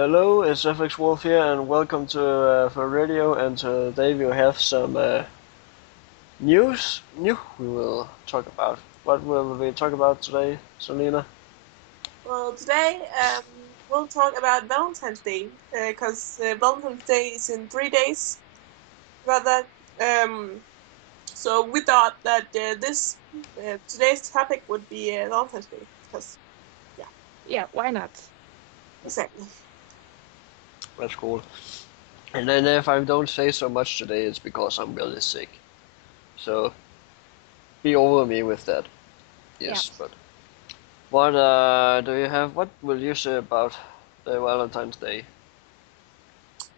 Hello, it's FX Wolf here, and welcome to FurRadio. And today we have some news. We will talk about. What will we talk about today, Selena? Well, today we'll talk about Valentine's Day because Valentine's Day is in 3 days. About that, so we thought that this today's topic would be Valentine's Day because yeah, Yeah, why not? exactly. That's cool. And then if I don't say so much today, it's because I'm really sick. So be over me with that. Yeah. Yes, but what do you have? What will you say about the Valentine's Day?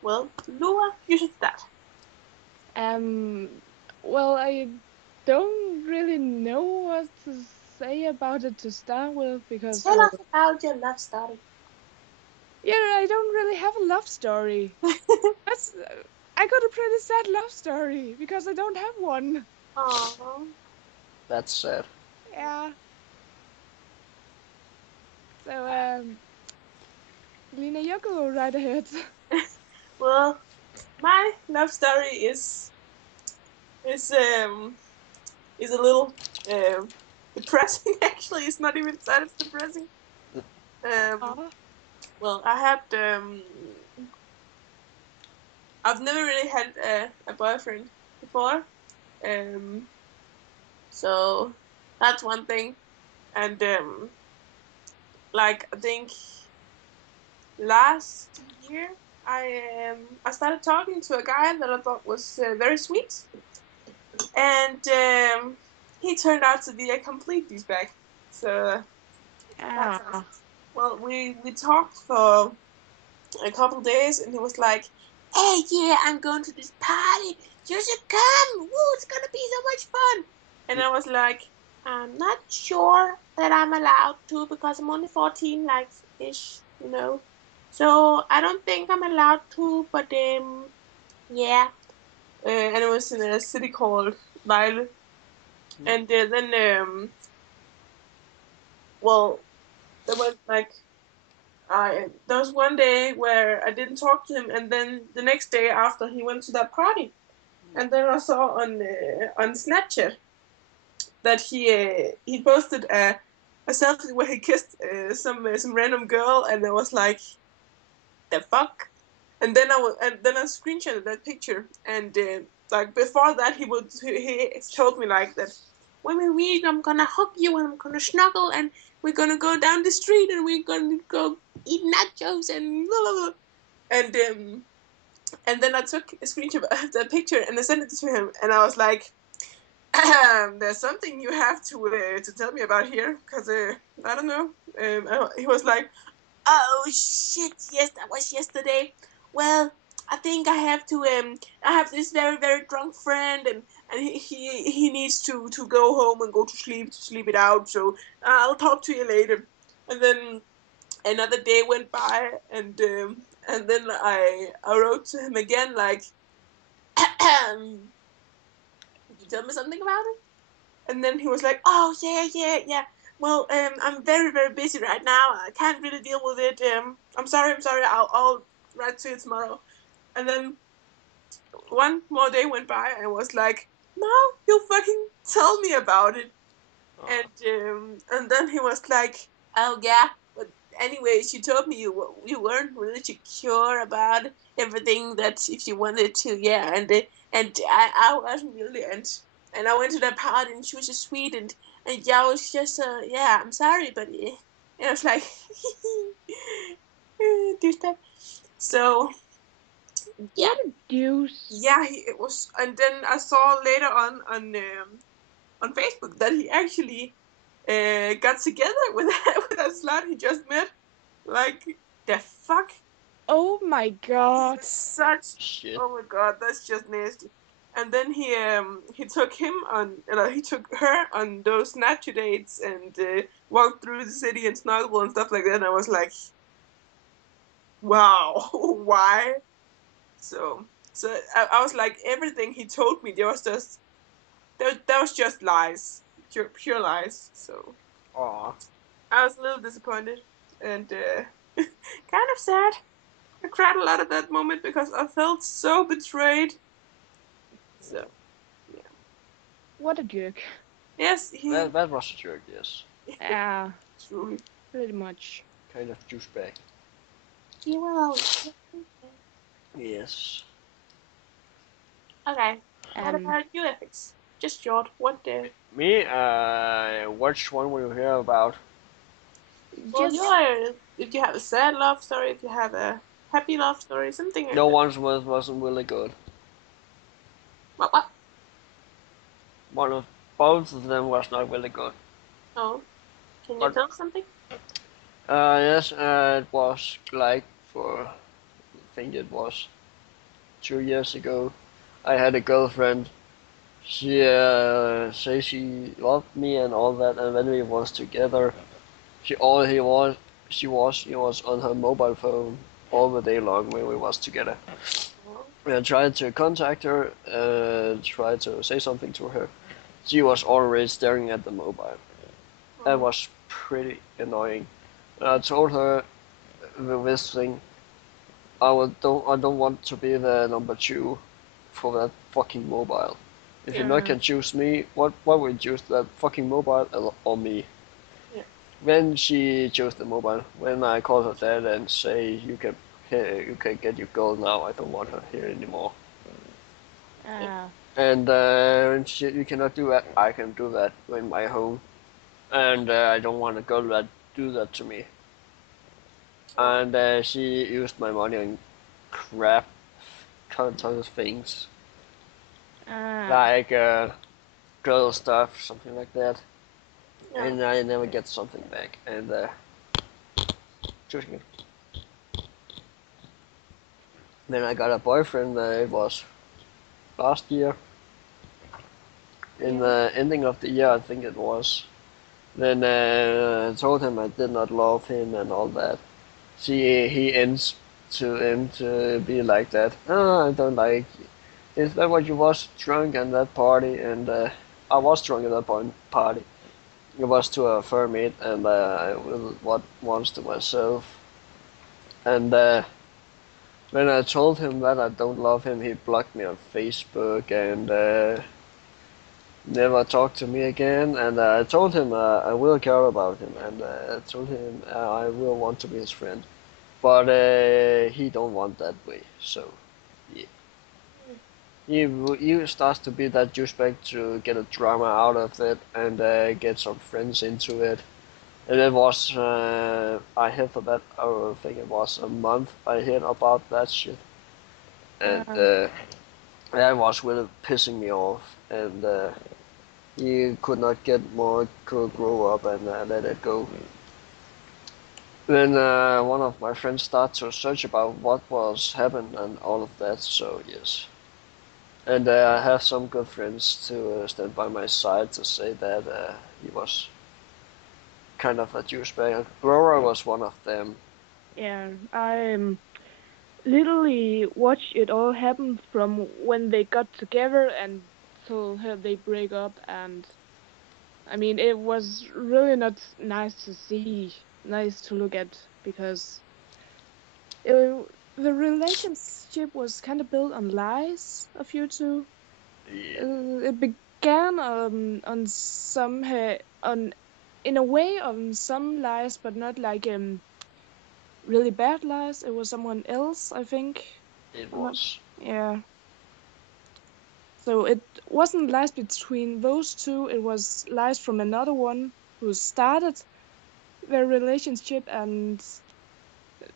Well, Lua, you should start. Um, well, I don't really know what to say about it to start with because, Tell us about your love story. yeah, I don't really have a love story. That's I got a pretty sad love story because I don't have one. Aww. That's sad. Yeah. So, Lena, you go right ahead. Well, my love story is um is a little depressing. Actually, it's not even sad. It's depressing. Um, Aw. well, I've never really had a boyfriend before. Um, so that's one thing. And like I think last year, I started talking to a guy that I thought was very sweet, and he turned out to be a complete douchebag. So that's Yeah. well, we talked for a couple days, and he was like, "Hey, yeah, I'm going to this party. You should come. Woo, it's gonna be so much fun." And I was like, "I'm not sure that I'm allowed to because I'm only 14, like ish. So I don't think I'm allowed to, but yeah." And it was in a city called Vejle, and then well, there was like I there was one day where I didn't talk to him, and then the next day after he went to that party, and then I saw on Snapchat that he posted a selfie where he kissed some random girl, and it was like the fuck. And then I screenshotted that picture, and like before that he told me like that when we meet I'm gonna hug you and I'm gonna snuggle and we're gonna go down the street and we're gonna go eat nachos and blah, blah, blah. And then I took a screenshot of that picture and I sent it to him, and I was like, "There's something you have to tell me about here, because I don't know." He was like, "Oh shit! Yes, that was yesterday. Well, I think I have to. I have this very very drunk friend, and he needs to go home and go to sleep it out. So I'll talk to you later." And then another day went by, and then I wrote to him again like, "Could you tell me something about it?" And then he was like, "Oh yeah. Well, I'm very very busy right now. I can't really deal with it. I'm sorry. I'll write to you tomorrow." And then one more day went by, and was like, "No, you fucking tell me about it." Oh, And then he was like, "Oh yeah, but anyways, you told me you weren't really secure about everything. That if you wanted to, yeah, and I wasn't really, and I went to that party and she was just sweet, and yeah, I was just yeah, I'm sorry, but and I was like, douchebag. So yeah, What a deuce. yeah, it was, and then I saw later on Facebook that he actually got together with with that slut he just met. Like the fuck? Oh my god. Such shit. oh my god, that's just nasty. And then he took him on he took her on those nacho dates and walked through the city and snuggled and stuff like that. And I was like, wow, why? So I was like, everything he told me there was just that was just lies, pure lies. So Aw. I was a little disappointed and kind of sad. I cried a lot at that moment because I felt so betrayed. So What a jerk. yes, he That was a jerk, yes. Yeah, truly. pretty much. Kind of douchebag. He will always. Yes. Okay. What Um, about you, Ethics? Just short. What the? Me, which one will you hear about? Well, just if you have a sad love story, if you have a happy love story, something like No that. one wasn't really good. What? One of both of them was not really good. Oh, can you But tell something? yes, it was like for I think it was 2 years ago. I had a girlfriend. She says she loved me and all that, and when we was together, she all he was she was on her mobile phone all the day long when we was together. Oh, I tried to contact her, tried to say something to her. She was already staring at the mobile. That oh, was pretty annoying. I told her this thing. I don't want to be the number two for that fucking mobile. If you not yeah, can choose me, what will you choose, that fucking mobile or me? yeah. When she chose the mobile, when I called her dad and say you can get your girl now, I don't want her here anymore. Yeah. uh, And you cannot do that. I can do that in my home, and I don't want a girl that do that to me. Oh, And she used my money on crap, tons of things uh, like girl stuff, something like that, yeah. and I never get something back. And choosing it. Then I got a boyfriend. It was last year, in Yeah. the ending of the year, I think it was. Then I told him I did not love him and all that. See, he ends to him to be like that. Oh, I don't like you. Is that what you was drunk at that party? And I was drunk at that party. It was to a fur meet, and I will what once to myself. And when I told him that I don't love him, he blocked me on Facebook and never talked to me again. And I told him I will care about him, and I told him I will want to be his friend. But he don't want that way. So yeah, he starts to be that douchebag to get a drama out of it and get some friends into it. And it was I heard for that I think it was a month I heard about that shit, and uh, that was really pissing me off. And he could not get more, could grow up and let it go. Then one of my friends started to search about what was happened and all of that. So yes, and I have some good friends to stand by my side to say that he was kind of a douchebag. Lura was one of them. yeah. I literally watched it all happen from when they got together and till they break up, and I mean, it was really not nice to see, nice to look at, because it, the relationship was kind of built on lies of you two. Yeah, It began on some on in a way on some lies, but not like really bad lies. It was someone else, I think. it I'm not. was. Yeah. So it wasn't lies between those two. It was lies from another one who started their relationship, and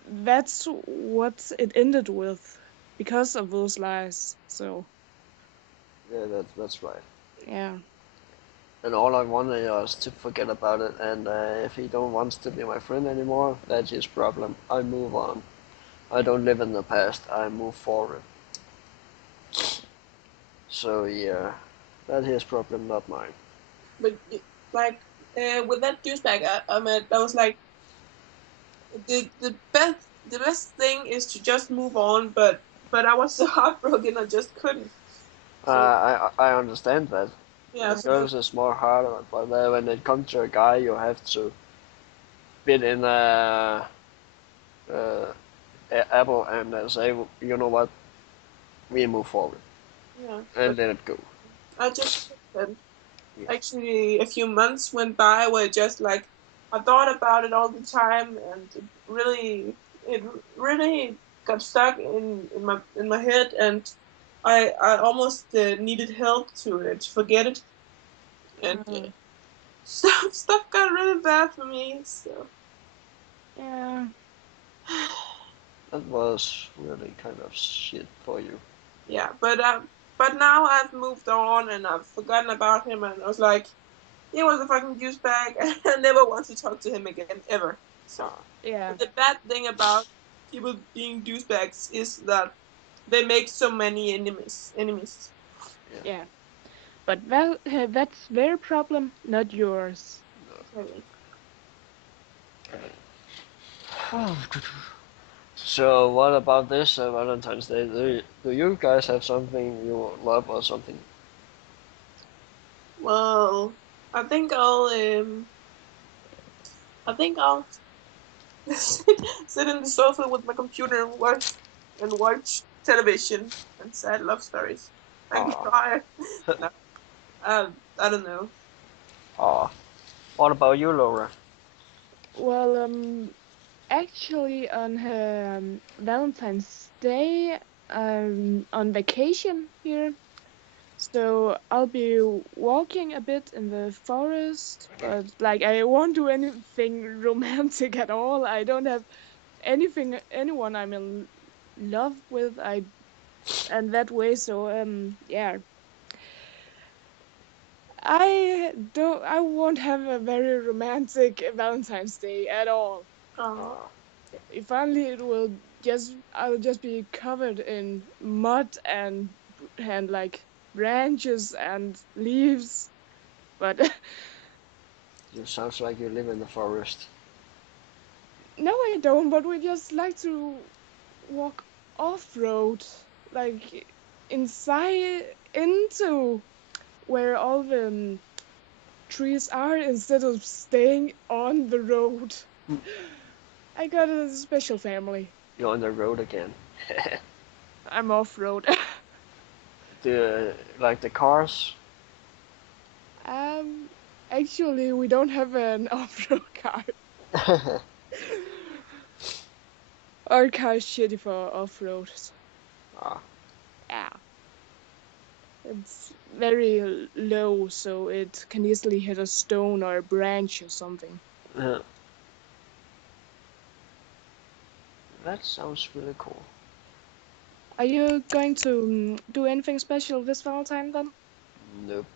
that's what it ended with because of those lies. So Yeah, that's right. yeah, And all I want is to forget about it. And if he don't wants to be my friend anymore, that's his problem. I move on. I don't live in the past. I move forward. So yeah, that's his problem, not mine. But like with that douchebag I met, I was like the best thing is to just move on. But I was so heartbroken, I just couldn't. So I understand that. yeah. So Girls is more harder, but when it comes to a guy, you have to bit in uh, apple and say, you know what, we move forward Yeah, and but let it go. I just and Yeah. actually a few months went by where just like I thought about it all the time, and it really got stuck in my head, and I almost needed help to forget it, and Uh, stuff got really bad for me. So yeah. That was really kind of shit for you. yeah, but now I've moved on and I've forgotten about him, and I was like, he was a fucking douchebag, and I never want to talk to him again ever. So Ah, Yeah. the bad thing about people being douchebags is that they make so many enemies. yeah. Yeah. But that's their problem, not yours. Really. So what about this Valentine's Day? Do you guys have something you love or something? Well, I think I'll sit in the sofa with my computer and watch television and sad love stories and Ah, cry. No, I don't know. ah. What about you, Laura? Well, actually, on Valentine's Day, I'm on vacation here. So I'll be walking a bit in the forest, but like I won't do anything romantic at all. I don't have anyone I'm in love with. And that way, so yeah. I won't have a very romantic Valentine's Day at all. Um, Ah, If only it will I'll just be covered in mud and like branches and leaves. But you sounds like you live in the forest. no, I don't. But we just like to walk off road, like inside into where all the trees are instead of staying on the road. I got a special family. You're on the road again. I'm off road. Like the cars? um, Actually, we don't have an off-road car. Our car is shitty for off-road. Ah, Yeah, it's very low, so it can easily hit a stone or a branch or something. uh, that sounds really cool. Are you going to do anything special this Valentine then? Nope.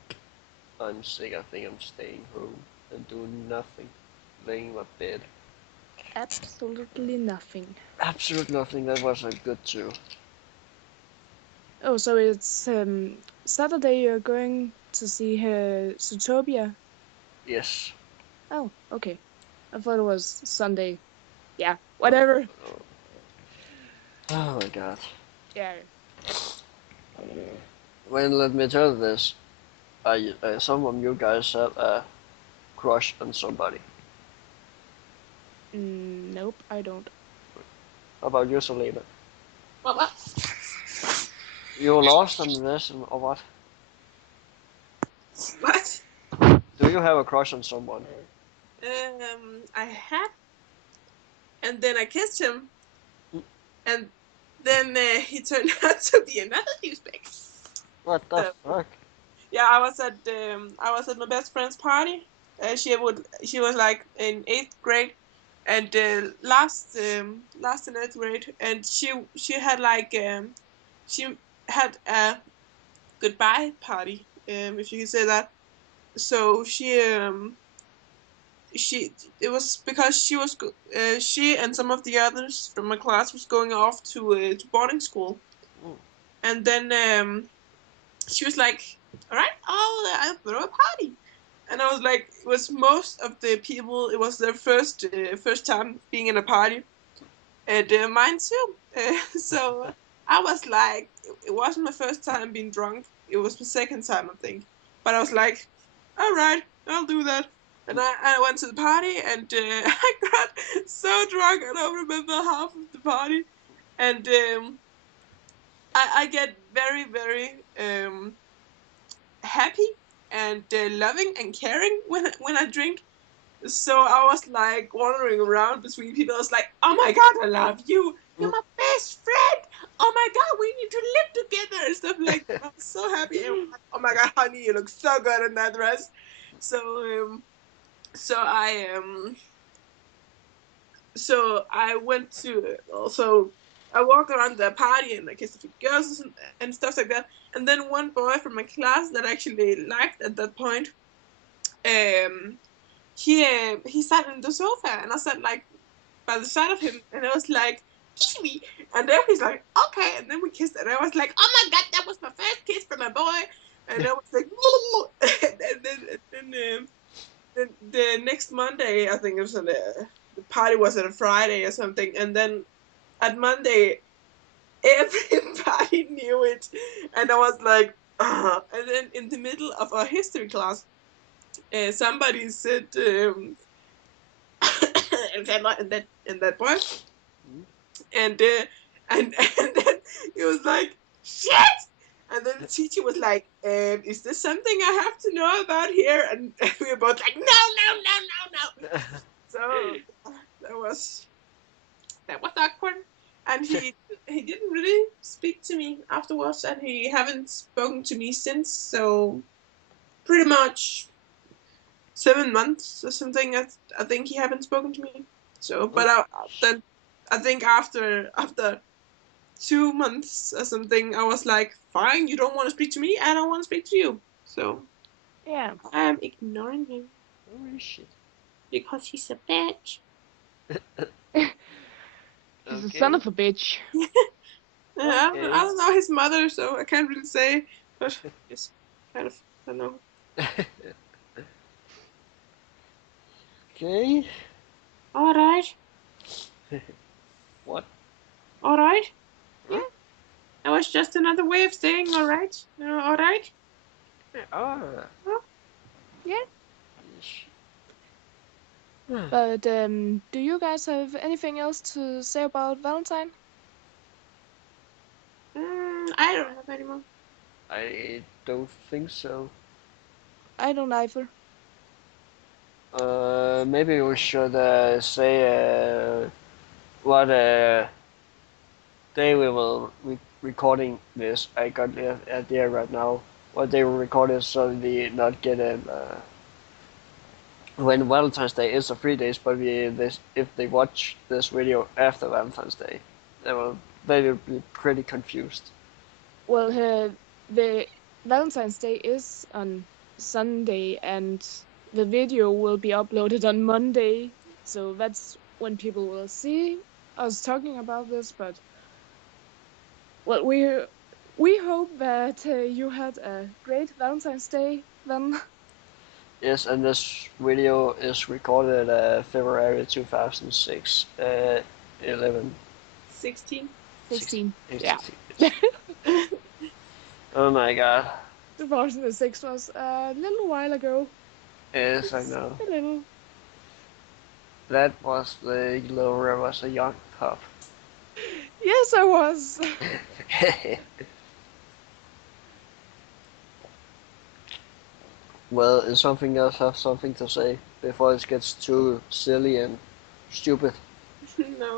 I'm sick. I think I'm staying home and doing nothing. Laying in my bed. Absolutely nothing. Absolute nothing. That was a good too. Oh, so it's Saturday you're going to see her Zootopia. Yes. Oh, okay. I thought it was Sunday. Yeah, Oh, whatever. oh. Oh my god. Yeah. Well, let me tell you this. Some of you guys have a crush on somebody. Nope, I don't. How about you, Selena? what? You lost on this or what? What? Do you have a crush on someone? I had, and then I kissed him, and then he turned out to be another douchebag. What the So fuck? yeah, I was at my best friend's party. She was like in eighth grade, and last in eighth grade, and she had like she had a goodbye party, if you can say that. So she it was because she and some of the others from my class was going off to boarding school, Mm. and then she was like, "All right, I'll throw a party." And I was like, it was most of the people. It was their first time being in a party, and mine too. So I was like, it wasn't my first time being drunk. It was my second time, I think. But I was like, all right, I'll do that. And I went to the party, and I got so drunk I don't remember half of the party. and I get very, very happy and loving and caring when I drink. So I was like wandering around between people. I was like, "Oh my god, I love you! You're my best friend! Oh my god, we need to live together!" and stuff like that. I was so happy. And like, oh my god, honey, you look so good in that dress. So so I went to also. I walked around the party and I kissed a few girls and stuff like that. And then one boy from my class that I actually liked at that point, um, he sat in the sofa and I sat like by the side of him and I was like, kiss me. And then he's like, okay. And then we kissed and I was like, oh my god, that was my first kiss from a boy. And I was like, then the next Monday, I think it was the party was on a Friday or something. And then at Monday, everybody knew it. And I was like, and then in the middle of our history class, somebody said, and that boy, and and then he was like, shit. And then the teacher was like, is this something I have to know about here? And we were both like, no, no, no, no, no. So that was awkward. And he didn't really speak to me afterwards, and he haven't spoken to me since. So pretty much 7 months or something. I think he haven't spoken to me. So, but then I think after 2 months or something, I was like, fine, you don't want to speak to me, I don't want to speak to you. So Yeah. I'm ignoring him Holy shit. because he's a bitch. He's a son of a bitch. I don't know his mother, so I can't really say, but it's kind of, I don't know. Okay. All right. What? All right. Yeah. That was just another way of saying all right. All right. Ah. Yeah. Yes. But do you guys have anything else to say about Valentine? I don't have any more. I don't think so. I don't either. Maybe we should say what day we will be recording this. I got the idea right now. What day we record it so we not get it when Valentine's Day is a 3 days, but if they watch this video after Valentine's Day, they will be pretty confused. Well, the Valentine's Day is on Sunday, and the video will be uploaded on Monday. So that's when people will see us talking about this. But well, we hope that you had a great Valentine's Day then. Yes, and this video is recorded February 2006, 11. 16. 16. 16, Yeah. 16. Oh my god. 2006 was a little while ago. Yes, I Just know. a little. That was the Lura was a young pup. Yes, I was. Well, is something else have something to say before it gets too silly and stupid? No.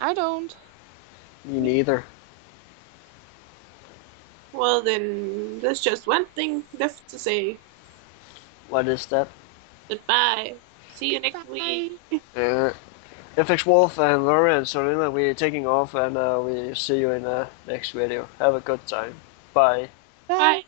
I don't. Me neither. Well, then there's just one thing left to say. What is that? Goodbye. See you next week. Bye. FX Wolf and Laura and Solina, we're taking off and we see you in the next video. Have a good time. Bye. Bye. Bye.